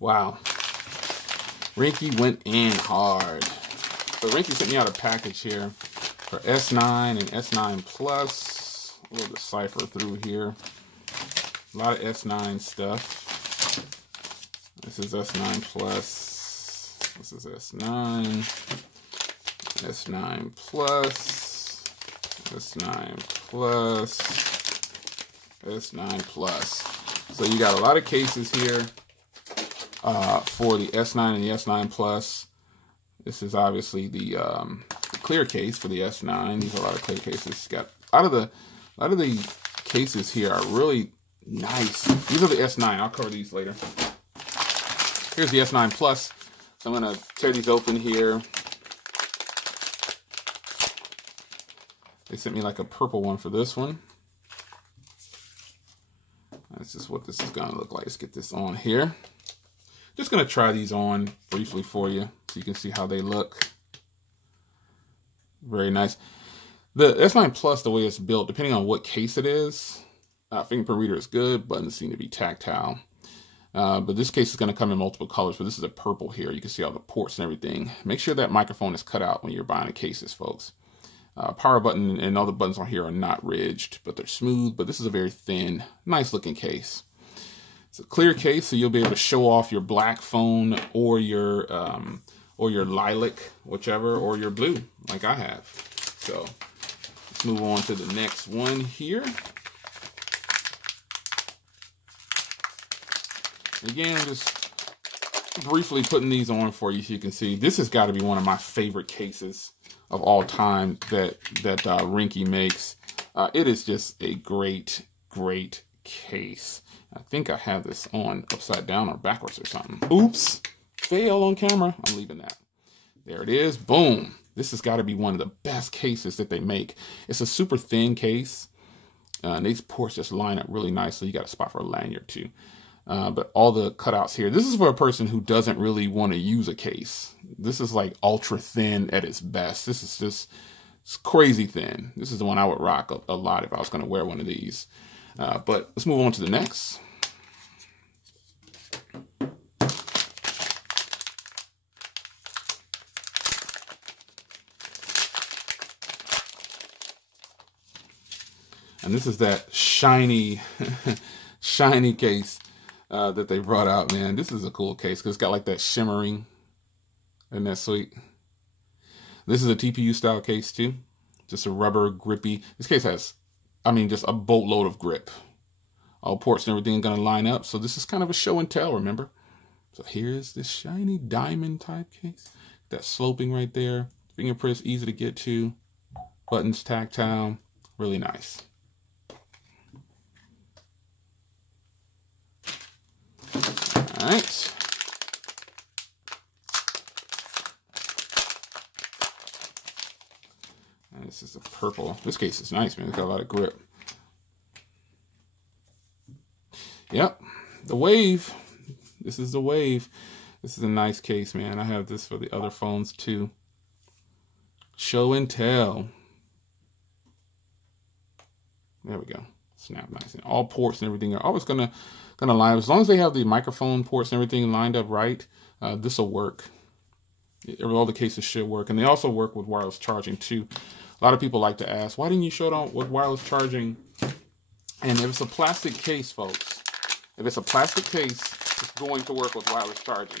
Wow. Ringke went in hard. So Ringke sent me out a package here for S9 and S9 Plus. We'll decipher through here. A lot of S9 stuff. This is S9 Plus. This is S9. S9 Plus. S9 Plus. S9 Plus. So you got a lot of cases here for the S9 and the S9 Plus. This is obviously the clear case for the S9. These are a lot of clear cases. Got a lot of the cases here are really nice. These are the S9. I'll cover these later. Here's the S9 Plus. So I'm gonna tear these open here. They sent me like a purple one for this one. That's just what this is gonna look like. Let's get this on here. Just gonna try these on briefly for you so you can see how they look. Very nice. The S9 Plus, the way it's built, depending on what case it is, fingerprint reader is good, buttons seem to be tactile. But this case is gonna come in multiple colors, but this is a purple here. You can see all the ports and everything. Make sure that microphone is cut out when you're buying the cases, folks. Power button and all the buttons on here are not ridged, but they're smooth. But this is a very thin, nice looking case. It's a clear case, so you'll be able to show off your black phone or your lilac, whichever, or your blue, like I have. So let's move on to the next one here. Again, I'm just briefly putting these on for you so you can see. This has got to be one of my favorite cases of all time that Ringke makes. It is just a great, great case. I think I have this on upside down or backwards or something. Oops, fail on camera. I'm leaving that. There it is, boom. This has got to be one of the best cases that they make. It's a super thin case. And these ports just line up really nicely. You got a spot for a lanyard too. But all the cutouts here, this is for a person who doesn't really want to use a case. This is like ultra thin at its best. This is just it's crazy thin. This is the one I would rock a lot if I was going to wear one of these. But let's move on to the next. And this is that shiny, shiny case that they brought out, man. This is a cool case because it's got like that shimmering. Isn't that sweet? This is a TPU style case too. Just a rubber grippy. This case has, I mean, just a boatload of grip. All ports and everything are going to line up. So this is kind of a show and tell, remember? So here's this shiny diamond type case. That sloping right there. Fingerprints easy to get to. Buttons tactile. Really nice. All right. And this is the purple. This case is nice, man. It's got a lot of grip. Yep. The Wave. This is the Wave. This is a nice case, man. I have this for the other phones too. Show and tell. There we go. Snap nice. And all ports and everything are always gonna line up. As long as they have the microphone ports and everything lined up right, this will work. All the cases should work. And they also work with wireless charging too. A lot of people like to ask, why didn't you show it on with wireless charging? And if it's a plastic case, folks, if it's a plastic case, it's going to work with wireless charging.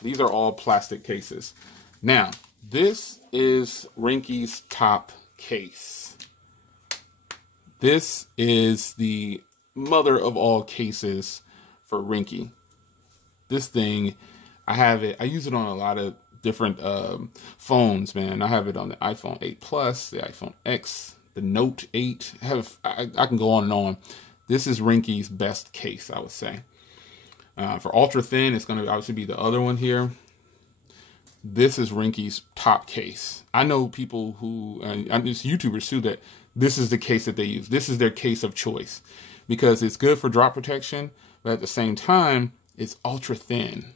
These are all plastic cases. Now, this is Ringke's top case. This is the mother of all cases for Ringke. This thing, I use it on a lot of different phones, man. I have it on the iPhone 8 Plus, the iPhone X, the Note 8. I can go on and on. This is Ringke's best case, I would say. For ultra thin, it's going to obviously be the other one here. This is Ringke's top case. I know people who, and just YouTubers too, that this is the case that they use. This is their case of choice because it's good for drop protection, but at the same time, it's ultra thin.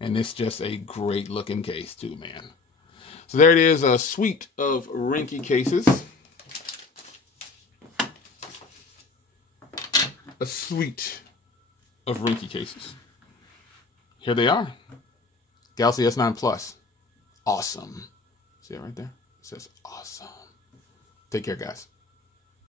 And it's just a great looking case too, man. So there it is, a suite of Ringke cases. A suite of Ringke cases. Here they are. Galaxy S9 Plus. Awesome. See it right there? It says awesome. Take care, guys.